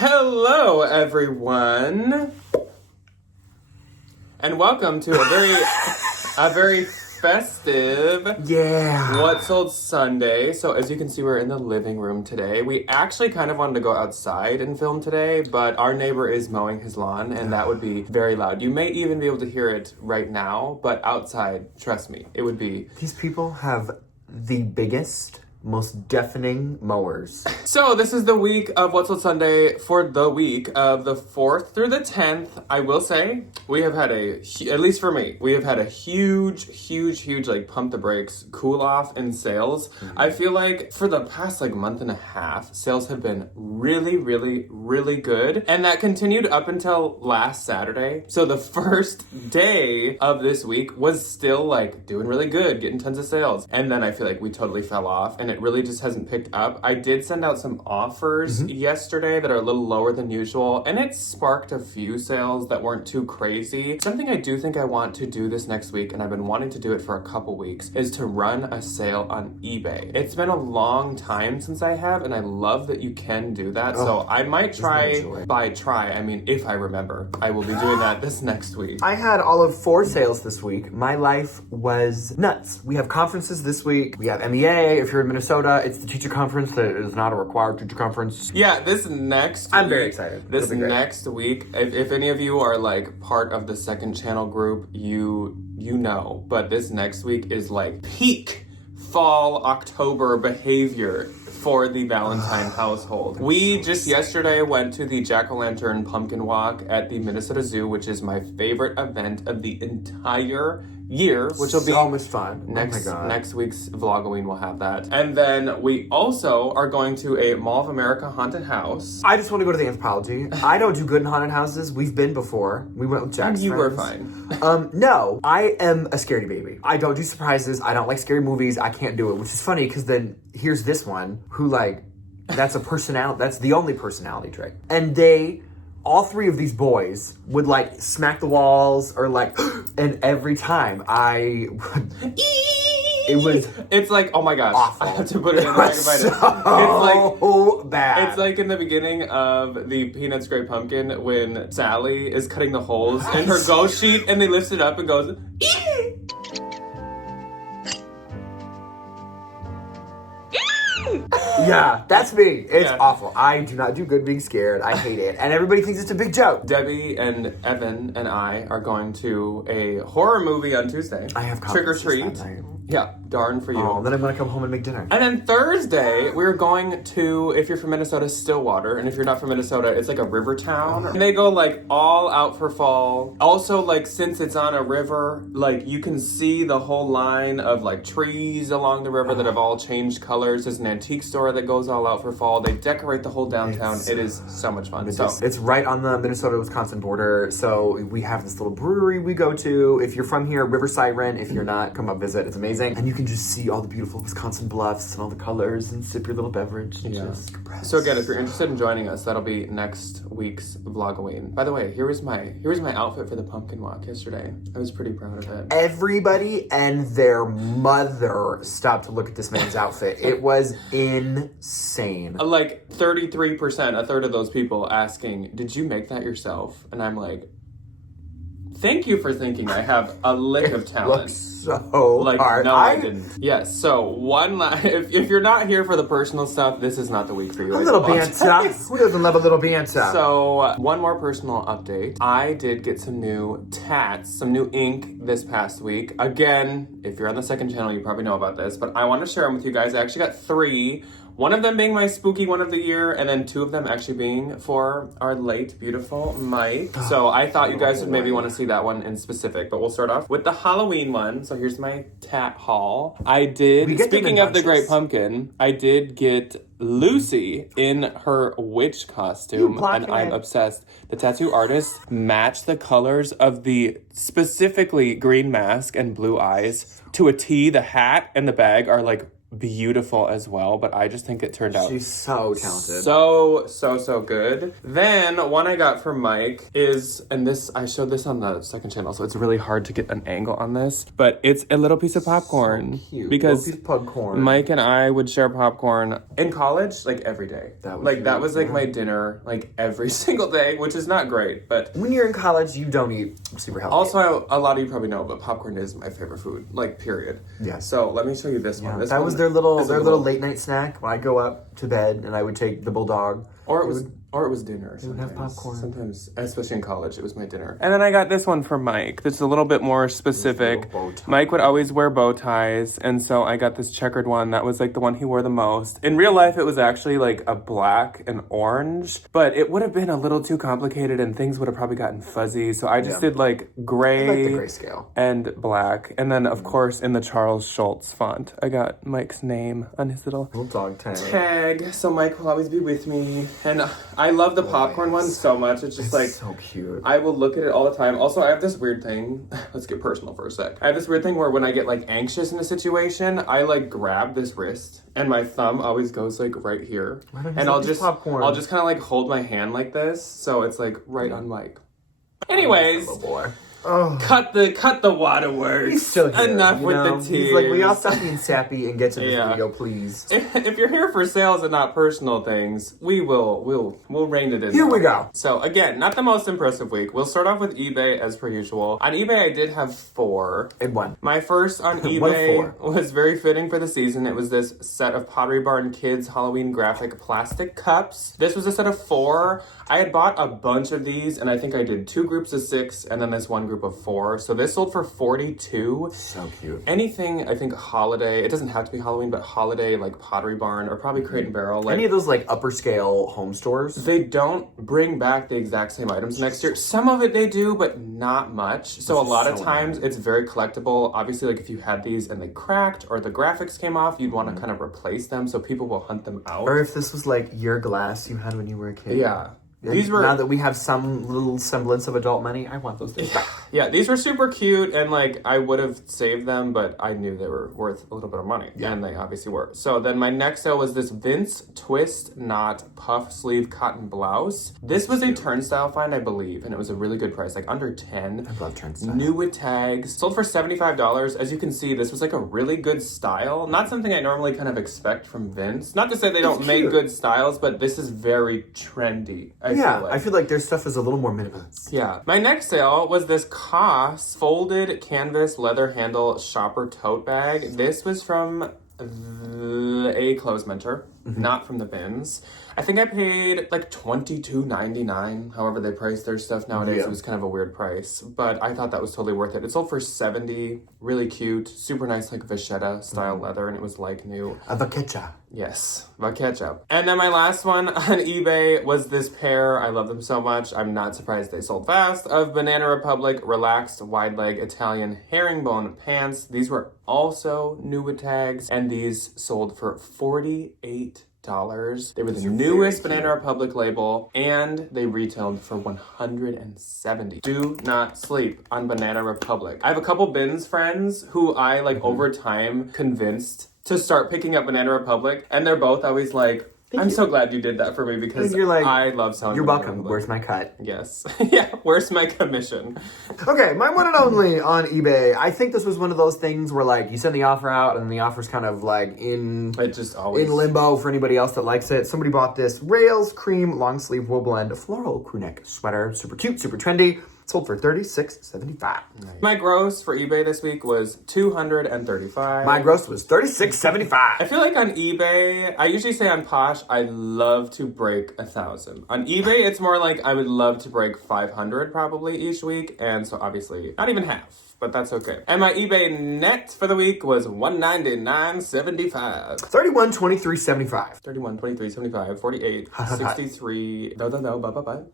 Hello, everyone, and welcome to a very festive What Sold Sunday. So as you can see, we're in the living room today. We actually kind of wanted to go outside and film today, but our neighbor is mowing his lawn, and that would be very loud. You may even be able to hear it right now, but outside, trust me, it would be. These people have the biggest, most deafening mowers. So this is the week of What's Sold Sunday for the week of the 4th through the 10th. I will say we have had at least for me, we have had a huge like pump the brakes, cool off in sales. I feel like for the past like month and a half, sales have been really good. And that continued up until last Saturday. So the first day of this week was still like doing really good, getting tons of sales. And then I feel like we totally fell off and it really just hasn't picked up. I did send out some offers yesterday that are a little lower than usual, and it sparked a few sales that weren't too crazy. Something I do think I want to do this next week, and I've been wanting to do it for a couple weeks, is to run a sale on eBay. It's been a long time since I have, and I love that you can do that. So I might try, if I remember, I will be doing that this next week. I had all of 4 sales this week. My life was nuts. We have conferences this week. We have MEA. If you're in Minnesota, it's the teacher conference that is not a required teacher conference. Yeah, this next I'm week, very excited. This next week, if any of you are like part of the second channel group, you know, but this next week is like peak fall October behavior for the Valentine household. We just yesterday went to the Jack-o'-lantern pumpkin walk at the Minnesota Zoo, which is my favorite event of the entire year, which will be so much fun. Next week's Vlogoween will have that. And then we also are going to a Mall of America haunted house. I just want to go to the anthropology. I don't do good in haunted houses. We've been before. We went with Jack's You friends. were fine. No, I am a scaredy baby. I don't do surprises. I don't like scary movies. I can't do it, which is funny because then here's this one who that's a personality. That's the only personality trait. And all 3 of these boys would like smack the walls or like, and every time it's like, oh my gosh, awful. I have to put it in the microphone. So bad. It's like in the beginning of the Peanuts Great Pumpkin when Sally is cutting the holes in her ghost sheet and they lift it up and goes, ee! Yeah, that's me. It's awful. I do not do good being scared. I hate it. And everybody thinks it's a big joke. Debbie and Evan and I are going to a horror movie on Tuesday. I have Trick or conferences treat. that night. Yeah, darn for you. Oh, then I'm going to come home and make dinner. And then Thursday, we're going to, if you're from Minnesota, Stillwater. And if you're not from Minnesota, it's like a river town. And they go like all out for fall. Also, like since it's on a river, like you can see the whole line of like trees along the river that have all changed colors. There's an antique store that goes all out for fall. They decorate the whole downtown. It is so much fun. It's right on the Minnesota-Wisconsin border. So we have this little brewery we go to. If you're from here, River Siren. If you're not, come up visit. It's amazing. And you can just see all the beautiful Wisconsin bluffs and all the colors and sip your little beverage. And just compress. So again, if you're interested in joining us, that'll be next week's Vlogoween. By the way, here was my outfit for the pumpkin walk yesterday. I was pretty proud of it. Everybody and their mother stopped to look at this man's outfit. It was insane. Like 33%, a third of those people asking, did you make that yourself? And I'm like, thank you for thinking I have a lick of talent. Looks so hard. No, I didn't. Yes, so if you're not here for the personal stuff, this is not the week for you. A little banter. Who doesn't love a little banter? So, one more personal update. I did get some new tats, some new ink this past week. Again, if you're on the second channel, you probably know about this, but I want to share them with you guys. I actually got 3. One of them being my spooky one of the year, and then 2 of them actually being for our late, beautiful Mike. So I thought you guys would maybe want to see that one in specific, but we'll start off with the Halloween one. So here's my tat haul. Speaking of the Great Pumpkin, I did get Lucy in her witch costume, and I'm obsessed. The tattoo artist matched the colors of the specifically green mask and blue eyes to a T. The hat and the bag are like beautiful as well, but I just think it turned out She's so talented. so good. Then one I got from Mike is, and this, I showed this on the second channel, so it's really hard to get an angle on this, but it's a little piece of popcorn. So cute. Because little piece of popcorn. Mike and I would share popcorn in college, like every day. That was like my dinner, like every single day, which is not great, but when you're in college, you don't eat super healthy. also, a lot of you probably know, but popcorn is my favorite food, like period. Yeah. So let me show you this one. This that one was their little is a late night snack when I go up to bed and I would take the bulldog. Or it was dinner. would have popcorn. Sometimes, especially in college, it was my dinner. And then I got this one from Mike. That's a little bit more specific. Mike would always wear bow ties, and so I got this checkered one that was like the one he wore the most. In real life, it was actually like a black and orange, but it would have been a little too complicated, and things would have probably gotten fuzzy. So I just did like gray, I like the grayscale, and black, and then of course in the Charles Schultz font, I got Mike's name on his little dog tag. So Mike will always be with me, and I love the popcorn one so much. It's just like so cute. I will look at it all the time. Also, I have this weird thing. Let's get personal for a sec. I have this weird thing where when I get like anxious in a situation, I like grab this wrist and my thumb always goes like right here. And I'll just kind of like hold my hand like this, so it's like right on Mike. Anyways, little boy. Cut the waterworks. He's still here. Enough with the tears. He's like, we all stop being sappy and get to this video, please. If you're here for sales and not personal things, we'll rein it in. Here we go. So again, not the most impressive week. We'll start off with eBay as per usual. On eBay, I did have 4. And 1. My first on eBay was very fitting for the season. It was this set of Pottery Barn Kids Halloween graphic plastic cups. This was a set of 4. I had bought a bunch of these, and I think I did 2 groups of 6, and then this one group of 4. So this sold for $42. So cute. Anything, I think, holiday, it doesn't have to be Halloween, but holiday, like Pottery Barn, or probably Crate and Barrel. Like, any of those, like, upper scale home stores? They don't bring back the exact same items next year. Some of it they do, but not much. So a lot of times, it's very collectible. Obviously, like, if you had these and they cracked, or the graphics came off, you'd want to kind of replace them, so people will hunt them out. Or if this was, like, your glass you had when you were a kid. Yeah. These were, now that we have some little semblance of adult money, I want those things back. Yeah, these were super cute, and like I would have saved them, but I knew they were worth a little bit of money, and they obviously were. So then my next sale was this Vince Twist Knot puff sleeve cotton blouse. This was a turnstile find, I believe, and it was a really good price, like under 10. I love turnstile. New with tags, sold for $75. As you can see, this was like a really good style. Not something I normally kind of expect from Vince. Not to say they don't make good styles, but this is very trendy. I feel like their stuff is a little more minimalist. Yeah. My next sale was this COS folded canvas leather handle shopper tote bag. This was from a clothes mentor, not from the bins. I think I paid like $22.99. However they price their stuff nowadays, it was kind of a weird price, but I thought that was totally worth it. It sold for $70. Really cute, super nice, like vachetta style leather, and it was like new. A vaquecha. Yes, vaquecha. And then my last one on eBay was this pair. I love them so much. I'm not surprised they sold fast. Of Banana Republic relaxed wide leg Italian herringbone pants. These were also new with tags, and these sold for $48. They were the newest Banana Republic label, and they retailed for $170. Do not sleep on Banana Republic. I have a couple bins friends who I like over time convinced to start picking up Banana Republic, and they're both always like, I'm so glad you did that for me because you're like, I love selling. You're welcome. Where's my cut? Yes. Yeah, where's my commission? Okay, my one and only on eBay. I think this was one of those things where like you send the offer out and the offer's kind of like in limbo for anybody else that likes it. Somebody bought this Rails Cream long sleeve wool blend floral crew neck sweater. Super cute, super trendy. Sold for $36.75. Nice. My gross for eBay this week was $235. My gross was $36.75. I feel like on eBay, I usually say on Posh, I love to break 1,000. On eBay, it's more like I would love to break 500 probably each week, and so obviously not even half. But that's okay. And my eBay net for the week was $199.75. $31.23.75. $31.23.75. $48. $63.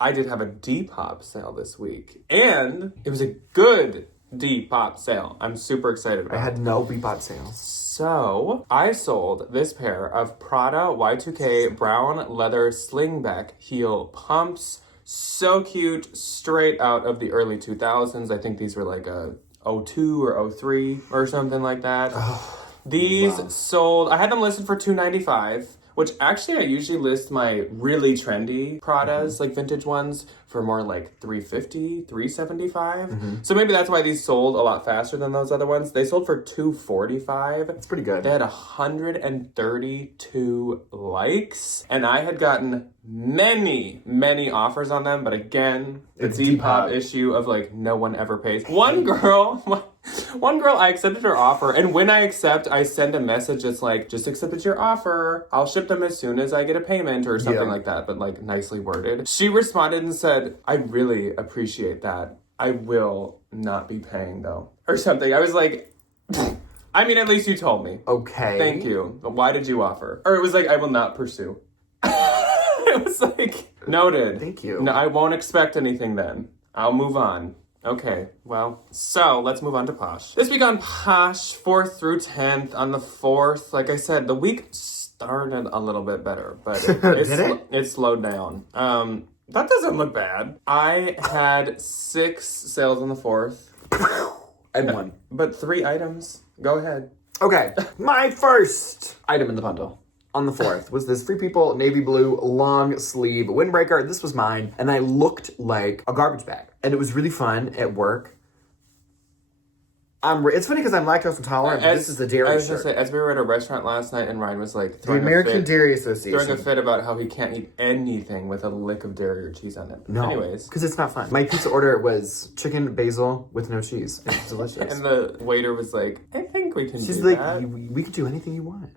I did have a Depop sale this week, and it was a good Depop sale. I'm super excited about it. I had no Depop sales. So, I sold this pair of Prada Y2K brown leather slingback heel pumps. So cute, straight out of the early 2000s. I think these were like a 02 or 03 or something like that. These Wow. sold, I had them listed for $295, which actually I usually list my really trendy Pradas, like vintage ones, for more like $350, $375. So maybe that's why these sold a lot faster than those other ones. They sold for $245. It's pretty good. They had 132 likes, and I had gotten many offers on them, but again, the It's Depop Depop. issue of like no one ever pays. One girl, I accepted her offer, and when I accept, I send a message that's like, just accepted your offer. I'll ship them as soon as I get a payment or something like that, but like nicely worded. She responded and said, I really appreciate that. I will not be paying though, or something. I was like, I mean, at least you told me. Okay. Thank you. But why did you offer? Or it was like, I will not pursue. It was like, noted. Thank you. No, I won't expect anything then. I'll move on. Okay, well, so let's move on to Posh. This week on Posh, 4th through 10th. On the 4th, like I said, the week started a little bit better, but it slowed down. That doesn't look bad. I had 6 sales on the 4th. And 1. But 3 items. Go ahead. Okay, my first item in the bundle on the 4th was this Free People navy blue long sleeve windbreaker. This was mine, and I looked like a garbage bag, and it was really fun at work. It's funny because I'm lactose intolerant, but this is the dairy I was just shirt. say, as we were at a restaurant last night, and Ryan was like The American Dairy Association. throwing a fit about how he can't eat anything with a lick of dairy or cheese on it. No, Anyways. because it's not fun. My pizza order was chicken basil with no cheese. It was delicious. And the waiter was like, I think we can She's do like, that. we can do anything you want.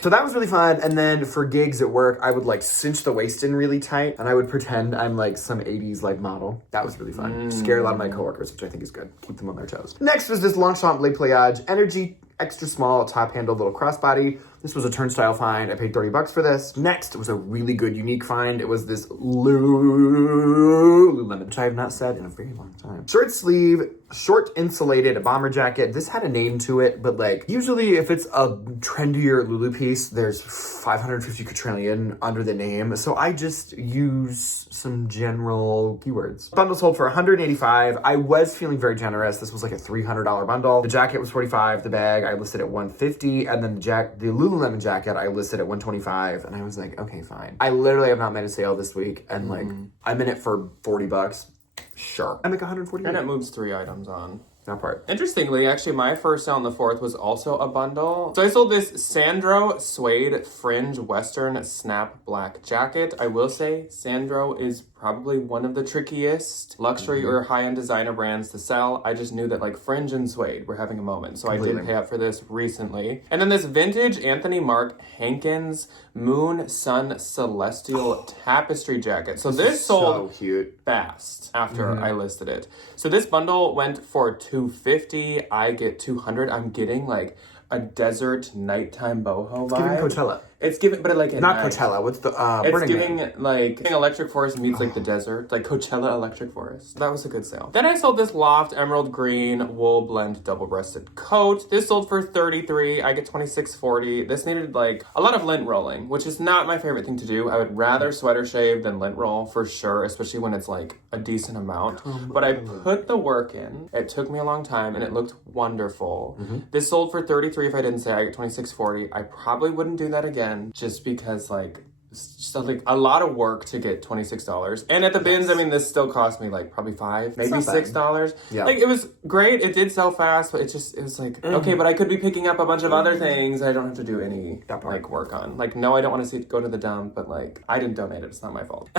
So that was really fun. And then for gigs at work, I would like cinch the waist in really tight, and I would pretend I'm like some 80s like model. That was really fun. Scare a lot of my coworkers, which I think is good. Keep them on their toes. Next was this Longchamp Le Pliage Energy extra small top handle little crossbody. This was a turnstile find. I paid $30 for this. Next was a really good unique find. It was this Lululemon, which I have not said in a very long time. Short sleeve, short insulated bomber jacket. This had a name to it, but like usually if it's a trendier Lulu piece, there's 550 quadrillion under the name. So I just use some general keywords. Bundle sold for $185. I was feeling very generous. This was like a $300 bundle. The jacket was $45. The bag I listed at $150, and then the Lululemon jacket I listed at $125, and I was like, okay, fine. I literally have not made a sale this week, and like I'm in it for $40. Sure, I make $140. And it moves 3 items on. That part. Interestingly, actually, my first sale on the 4th was also a bundle. So I sold this Sandro suede fringe western snap black jacket. I will say Sandro is probably one of the trickiest luxury or high-end designer brands to sell. I just knew that like fringe and suede were having a moment. So I did pay up for this recently. And then this vintage Anthony Mark Hankins Moon Sun Celestial Tapestry jacket. So this sold So cute. fast after I listed it. So this bundle went for $250. I get $200. I'm getting like a desert nighttime boho vibe. Giving Coachella. It's giving, but like at Not night. Coachella. What's the It's Burning giving Man? like Electric Forest meets like the desert, like Coachella Electric Forest. That was a good sale. Then I sold this Loft Emerald Green wool blend double-breasted coat. This sold for $33. I get $26.40. This needed like a lot of lint rolling, which is not my favorite thing to do. I would rather sweater shave than lint roll for sure, especially when it's like a decent amount. But I put the work in. It took me a long time and it looked wonderful. This sold for $33. If I didn't say, I get $26.40. I probably wouldn't do that again just because like it's just like a lot of work to get $26. And at the bins, I mean, this still cost me like probably $5, maybe not bad. $6. Yeah. Like it was great. It did sell fast, but it was like, okay, but I could be picking up a bunch of other things I don't have to do any like work on. Like, no, I don't want to go to the dump, but like I didn't donate it. It's not my fault.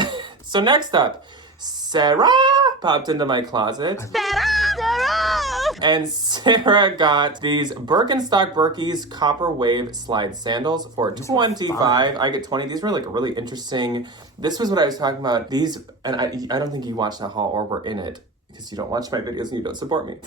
So next up, Sarah popped into my closet. And Sarah got these Birkenstock Birkies Copper Wave Slide Sandals for $25. I get 20. These were like really interesting. This was what I was talking about. These, and I don't think you watched that haul or were in it because you don't watch my videos and you don't support me.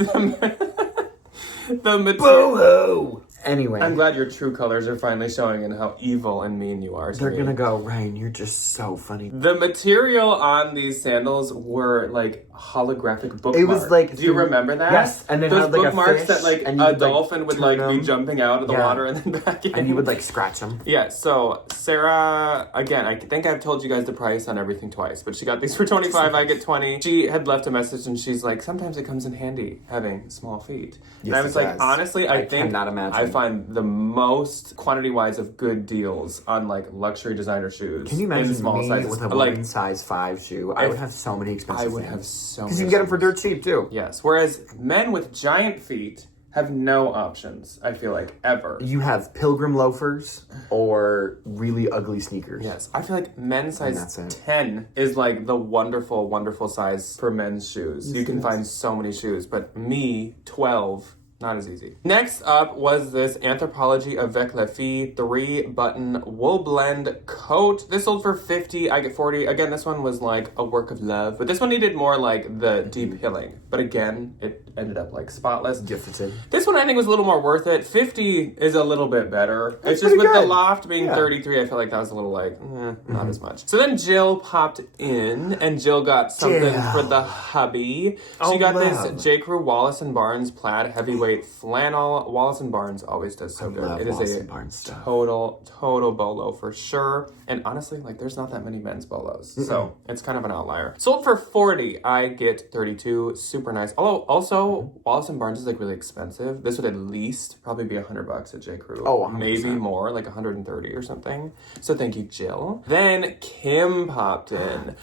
The material. Boo-hoo! Anyway. I'm glad your true colors are finally showing and how evil and mean you are. They're gonna go, Ryan, you're just so funny. The material on these sandals were like holographic bookmarks. It was like... Do you remember that? Yes. And then those had, like, a bookmarks fish, that like and you a would, like, dolphin would turn like be them. jumping out of the water and then back in. And you would like scratch them. Yeah, so Sarah, again, I think I've told you guys the price on everything twice, but she got these for $25, I get $20. She had left a message and she's like, sometimes it comes in handy having small feet. Yes, And I was like, honestly, I think cannot imagine. I find the most quantity-wise of good deals on like luxury designer shoes. Can you imagine in small me sizes? with a like, women's size 5 shoe? I would have so many expensive I would things. have so many. Because you can get them for dirt cheap, too. Yes. Whereas men with giant feet have no options, I feel like, ever. You have pilgrim loafers or really ugly sneakers. Yes. I feel like men's size 10 is like the wonderful, wonderful size for men's shoes. You can find so many shoes, but me, 12... not as easy. Next up was this Anthropologie avec la Fille 3-button wool blend coat. This sold for $50, I get $40. Again, this one was like a work of love, but this one needed more like the deep hilling. But again, it ended up like spotless. Gifted. This one I think was a little more worth it. 50 is a little bit better. That's it's just with good. the loft being 33, I feel like that was a little like, not as much. So then Jill popped in, and Jill got something for the hubby. She got this J. Crew Wallace & Barnes plaid heavyweight flannel. Wallace & Barnes always does so good. It is a total bolo for sure. And honestly, like, there's not that many men's bolos, so it's kind of an outlier. Sold for $40, I get $32. Super nice. Although also Wallace & Barnes is like really expensive. This would at least probably be $100 at J. Crew. Oh, 100%. Maybe more, like 130 or something. So thank you, Jill. Then Kim popped in.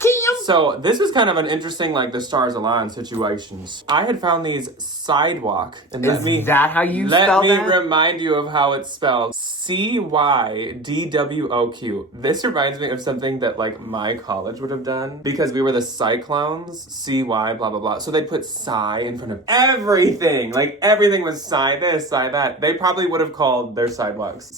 So this was kind of an interesting, like, the stars align situations. I had found these sidewalk, and Is that how you spell that? Let me remind you of how it's spelled. CYDWOQ. This reminds me of something that, like, my college would have done, because we were the Cyclones, CY, blah, blah, blah. So they put Psy in front of everything. Like, everything was Psy this, Psy that. They probably would have called their sidewalks.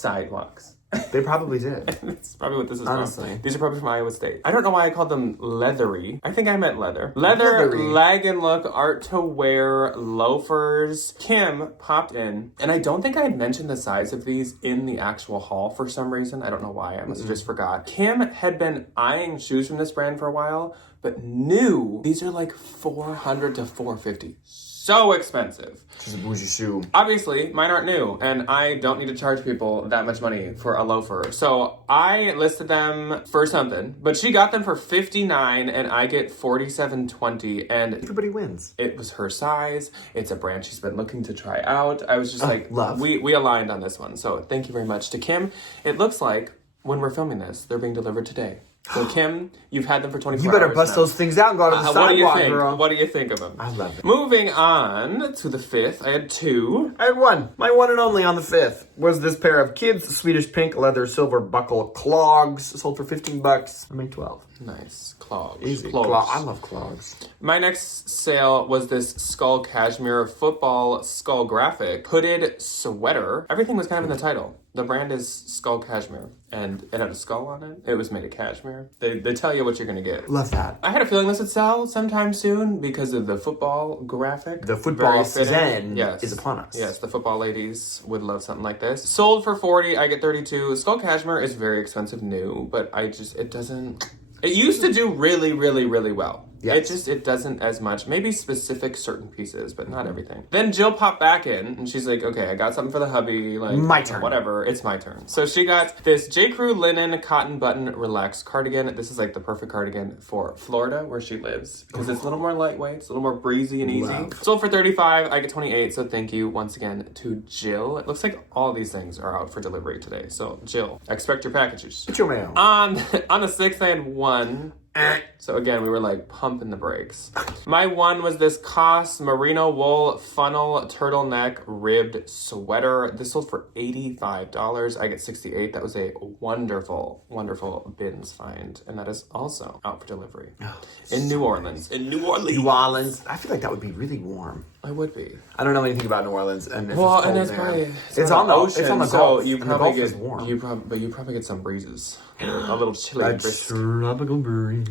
They probably did. That's probably what this is Honestly. from. These are probably from Iowa State. I don't know why I called them leathery. I think I meant leather. Leather, leg and look, art to wear, loafers. Kim popped in, and I don't think I had mentioned the size of these in the actual haul for some reason. I don't know why. I must have just forgot. Kim had been eyeing shoes from this brand for a while, but knew these are like $400 to $450. So expensive. She's a bougie shoe. Obviously, mine aren't new, and I don't need to charge people that much money for a loafer. So I listed them for something, but she got them for $59, and I get $47.20. And everybody wins. It was her size. It's a brand she's been looking to try out. I was just love. We aligned on this one. So thank you very much to Kim. It looks like when we're filming this, they're being delivered today. So Kim, you've had them for 24 hours. You better bust those things out and go to the sidewalk, girl. What do you think of them? I love it. Moving on to the 5th, I had 2. I had 1. My one and only on the 5th was this pair of kids' Swedish pink leather silver buckle clogs. Sold for $15. I made 12. Nice. Clogs. Easy. Clogs. I love clogs. My next sale was this skull cashmere football skull graphic hooded sweater. Everything was kind of in the title. The brand is Skull Cashmere, and it had a skull on it. It was made of cashmere. They tell you what you're going to get. Love that. I had a feeling this would sell sometime soon because of the football graphic. The football season is upon us. Yes, the football ladies would love something like this. Sold for $40, I get $32. Skull Cashmere is very expensive new, but it doesn't... It used to do really, really, really well. Yes. It doesn't as much. Maybe specific certain pieces, but not everything. Then Jill popped back in, and she's like, okay, I got something for the hubby. Like, my turn. Whatever, it's my turn. So she got this J. Crew linen cotton button relaxed cardigan. This is like the perfect cardigan for Florida, where she lives, because it's a little more lightweight, it's a little more breezy and easy. Sold for $35, I get $28, so thank you once again to Jill. It looks like all these things are out for delivery today. So Jill, expect your packages. Get your mail. On the 6th, I had 1. So again, we were like pumping the brakes. My 1 was this COS merino wool funnel turtleneck ribbed sweater. This sold for $85. I get $68. That was a wonderful, wonderful bins find. And that is also out for delivery in New Orleans. New Orleans. I feel like that would be really warm. I would be. I don't know anything about New Orleans, and if well, it's cold and that's there, probably it's on the ocean. It's on the Gulf. So you and the probably Gulf get is warm. you probably get some breezes. A little chilly. A tropical breeze.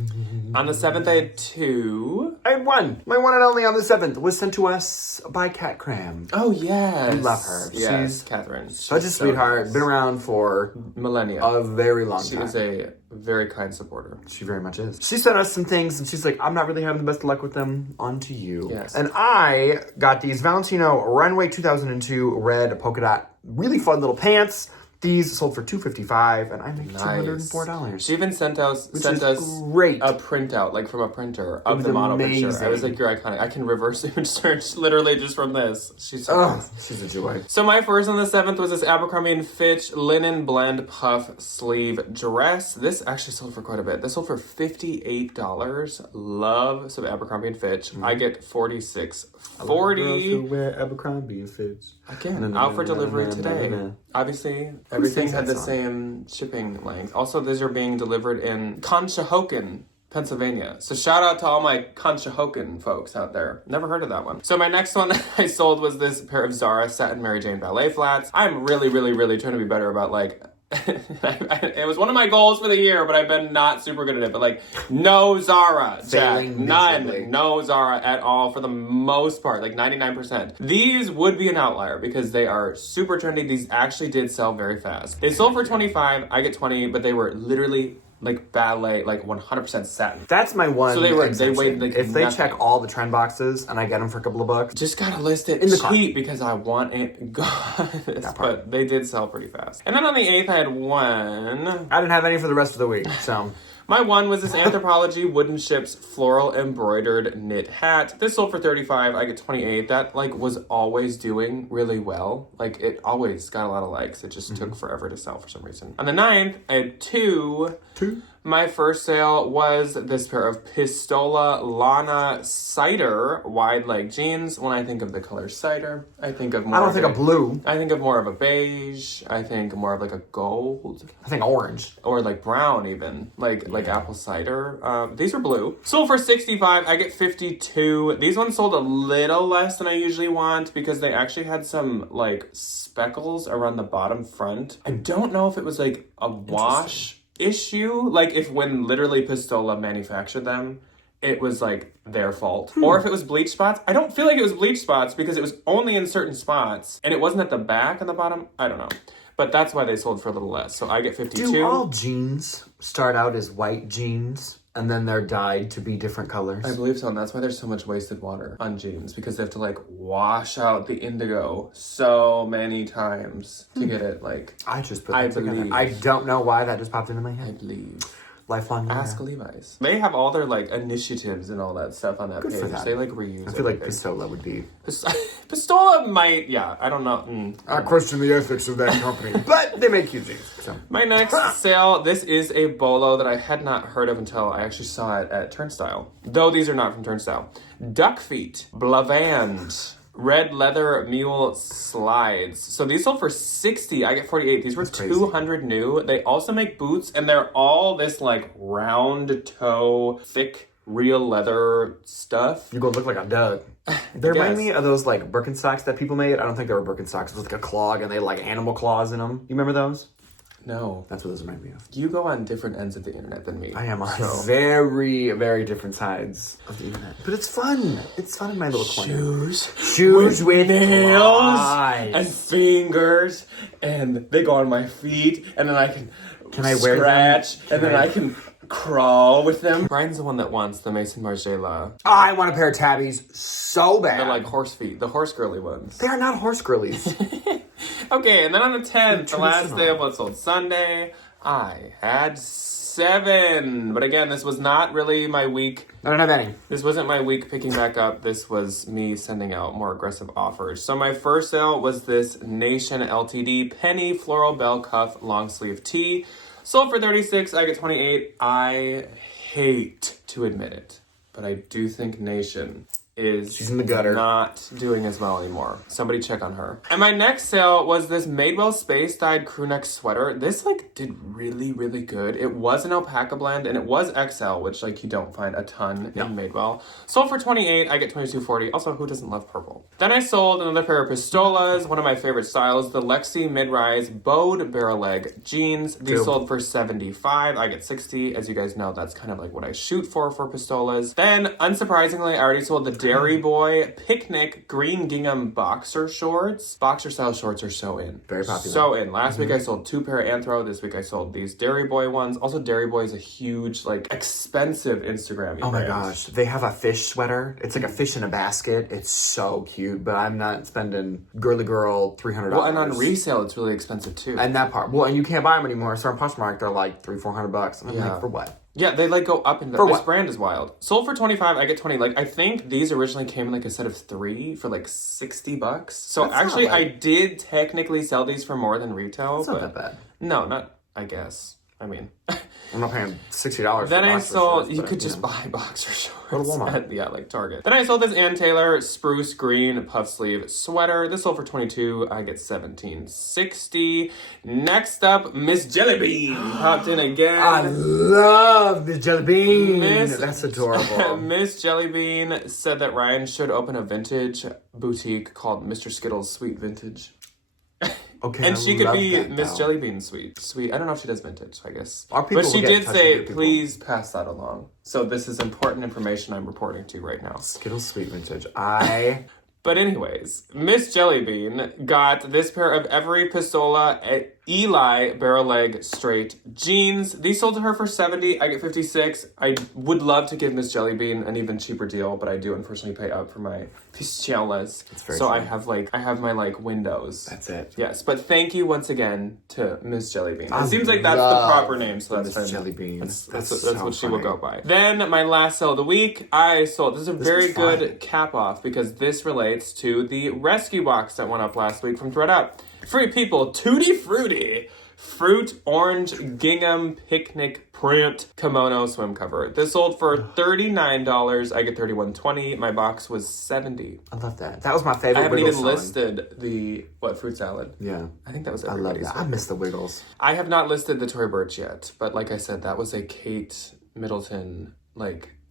On the 7th, I had 2. I had 1. My one and only on the 7th was sent to us by Kat Cram. Oh, yes. We love her. Yes, She's Catherine. such a sweetheart. Been around for millennia. A very long time. She is a very kind supporter. She very much is. She sent us some things, and she's like, I'm not really having the best luck with them. On to you. Yes. And I got these Valentino Runway 2002 red polka dot, really fun little pants. These sold for $255, and I make $204. She even sent us great. a printout, like from a printer of was the model picture. amazing. I was like, you're iconic. I can reverse image search literally just from this. She's so nice. She's a joy. So my first on the 7th was this Abercrombie & Fitch linen blend puff sleeve dress. This actually sold for quite a bit. This sold for $58. Love some Abercrombie & Fitch. I get $46.40. Wear Abercrombie & Fitch. Again, out for delivery today. Obviously, everything had the same shipping length. Also, these are being delivered in Conshohocken, Pennsylvania. So shout out to all my Conshohocken folks out there. Never heard of that one. So my next one I sold was this pair of Zara Satin Mary Jane ballet flats. I'm really trying to be better about like it was one of my goals for the year, but I've been not super good at it. But like, no Zara, Jack, none, no Zara at all for the most part, like 99%. These would be an outlier because they are super trendy. These actually did sell very fast. They sold for $25. I get $20, but they were literally like ballet, like 100% satin. That's my one. So they weighed like if they check all the trend boxes and I get them for a couple of bucks, just gotta list it in the cheap because I want it. But they did sell pretty fast. And then on the 8th, I had one. I didn't have any for the rest of the week, so. My one was this Anthropologie Wooden Ships floral embroidered knit hat. This sold for $35. I get $28. That like was always doing really well. Like it always got a lot of likes. It just took forever to sell for some reason. On the 9th, I had two. My first sale was this pair of Pistola Lana cider wide leg jeans. When I think of the color cider, I think of more. I don't think of blue. I think of more of a beige. I think more of like a gold. I think orange. Or like brown even. Like apple cider. These are blue. Sold for $65. I get $52. These ones sold a little less than I usually want because they actually had some like speckles around the bottom front. I don't know if it was like a wash issue, like if when literally Pistola manufactured them, it was like their fault. Or if it was bleach spots. I don't feel like it was bleach spots because it was only in certain spots and it wasn't at the back and the bottom. I don't know. But that's why they sold for a little less. So I get $52. Do all jeans start out as white jeans and then they're dyed to be different colors? I believe so, and that's why there's so much wasted water on jeans, because they have to like wash out the indigo so many times to get it like. I just put that together. I don't know why that just popped into my head. I believe. Lifelong. Ask Levi's. They have all their like initiatives and all that stuff on that page. For that. They like reuse. I feel like Pistola would be. Pistola might, yeah. I don't know. I question the ethics of that company, but they make cute jeans. So. My next sale. This is a bolo that I had not heard of until I actually saw it at Turnstile. Though these are not from Turnstile. Duck Feet Blavand. Red leather mule slides. So these sold for $60. I get $48. These were $200 new. They also make boots, and they're all this like round toe, thick, real leather stuff. You gonna look like a duck. They remind me of those like Birkenstocks that people made. I don't think they were Birkenstocks. It was like a clog, and they had like animal claws in them. You remember those? No. That's what those remind me of. You go on different ends of the internet than me. I am on very, very different sides of the internet. But it's fun. It's fun in my little corner. Shoes with nails and fingers. And they go on my feet. And then I can I wear scratch. And then I can crawl with them. Brian's the one that wants the Maison Margiela. Oh, I want a pair of tabbies so bad. They're like horse feet. The horse girly ones. They are not horse girlies. Okay, and then on the 10th, the last day of What Sold Sunday, I had 7. But again, this was not really my week. I don't have any. This wasn't my week picking back up. This was me sending out more aggressive offers. So my first sale was this Nation Ltd penny floral bell cuff long sleeve tee. Sold for $36. I get $28. I hate to admit it, but I do think Nation is she's in the gutter, not doing as well anymore. Somebody check on her. And my next sale was this Madewell space dyed crew neck sweater. This like did really, really good. It was an alpaca blend and it was XL, which like you don't find a ton in Madewell. Sold for $28. I get $22.40. Also, who doesn't love purple? Then I sold another pair of Pistolas, one of my favorite styles, the Lexi mid-rise bowed barrel leg jeans. These sold for $75. I get $60. As you guys know, that's kind of like what I shoot for Pistolas. Then, unsurprisingly, I already sold the Dairy Boy Picnic Green Gingham Boxer Shorts. Boxer style shorts are so in. Very popular. So in. Last week I sold 2 pair of Anthro. This week I sold these Dairy Boy ones. Also, Dairy Boy is a huge, like, expensive Instagram. Oh my gosh. They have a fish sweater. It's like a fish in a basket. It's so cute, but I'm not spending girly girl $300. Well, and on resale, it's really expensive too. And that part. Well, and you can't buy them anymore. So on Poshmark, they're like $300-400. And I'm like, for what? Yeah, they like go up and down. For This what? brand is wild. Sold for 25, I get 20. Like, I think these originally came in like a set of 3 for like $60. So That's actually, not bad. I did technically sell these for more than retail. It's not but that bad. No, not, I guess. I mean, I'm not paying $60 then for I boxer sold, shorts, you but, could just know. buy boxer shorts. Go to Walmart. At, like Target. Then I sold this Ann Taylor spruce green puff sleeve sweater. This sold for 22. I get $17.60. Next up, Miss Jellybean popped in again. I love the jelly bean. Miss- That's adorable. Miss Jellybean said that Ryan should open a vintage boutique called Mr. Skittles Sweet Vintage. Okay, And I she could love be that, Miss though. Jellybean Sweet. I don't know if she does vintage, I guess. Our people But she will get in did touch with say, your people. please pass that along. So this is important information I'm reporting to you right now. Skittles Sweet Vintage. But anyways, Miss Jellybean got this pair of Every Pistola Eli barrel leg straight jeans. These sold to her for 70. I get 56. I would love to give Miss Jellybean an even cheaper deal, but I do unfortunately pay up for my pistolas. very So true. I have my like windows. That's it. Yes, but thank you once again to Miss Jellybean. I It seems like that's the love proper name, so that's Miss fine. Jellybean. That's That's what so she will funny. go by. Then my last sale of the week, I sold. This is a very was good fun. cap off because this relates to the rescue box that went up last week from ThreadUp. Free People Tutti Frutti Fruit Orange Gingham Picnic Print Kimono Swim Cover. This sold for $39. I get $31.20. My box was $70. I love that. That was my favorite. I haven't Wiggles even song. listed the fruit salad. Yeah. I think that was I love everybody's. that. I miss the Wiggles. I have not listed the Tory Burch yet, but like I said, that was a Kate Middleton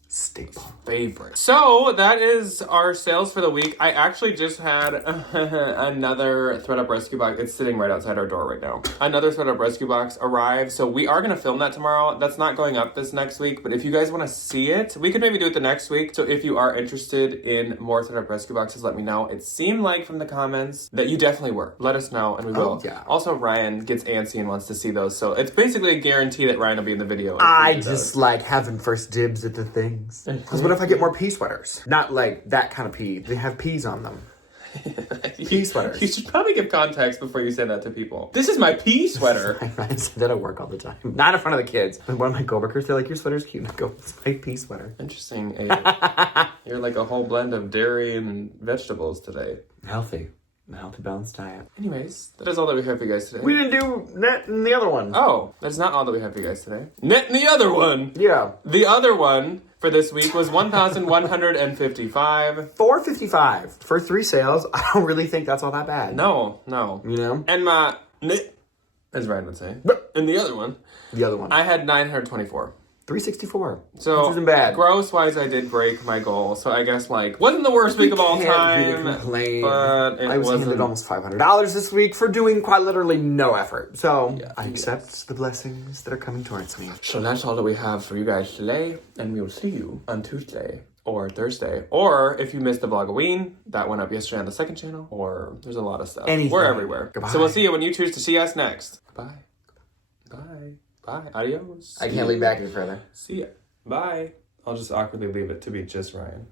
Staple. favorite. So that is our sales for the week. I actually just had another ThreadUp rescue box. It's sitting right outside our door right now. Another ThreadUp rescue box arrived. So we are going to film that tomorrow. That's not going up this next week, but if you guys want to see it, we could maybe do it the next week. So if you are interested in more ThreadUp rescue boxes, let me know. It seemed like from the comments that you definitely were. Let us know and we will. yeah. Also, Ryan gets antsy and wants to see those. So it's basically a guarantee that Ryan will be in the video. if I we do just those. like having first dibs at the things. Because what if I get more pea sweaters? Not like that kind of pea. They have peas on them. Pea sweaters. You should probably give context before you say that to people. This is my pea sweater. I say that at work all the time. Not in front of the kids. But one of my coworkers, they're like, your sweater's cute. And I go, it's my pea sweater. Interesting. You're like a whole blend of dairy and vegetables today. Healthy. A healthy, balanced diet. Anyways, that is all that we have for you guys today. We didn't do net in the other one. Oh, that's not all that we have for you guys today. Net in the other one. Yeah. The other one for this week was 1,155. $4.55 for 3 sales. I don't really think that's all that bad. No. You know? And my, as Ryan would say, in the other one, The other one. I had 924. $364. So, which isn't bad. gross-wise, I did break my goal. So I guess, wasn't the worst week of all Can't really time. complain. But it I was wasn't. handed almost $500 this week for doing quite literally no effort. So I yes. accept the blessings that are coming towards me. So that's all that we have for you guys today. And we will see you on Tuesday or Thursday. Or if you missed the Vlogoween, that went up yesterday on the second channel. Or there's a lot of stuff. Anything. We're everywhere. Goodbye. So we'll see you when you choose to see us next. Bye. Bye. Bye. Adios. I can't lean back any further. See ya. Bye. I'll just awkwardly leave it to be just Ryan.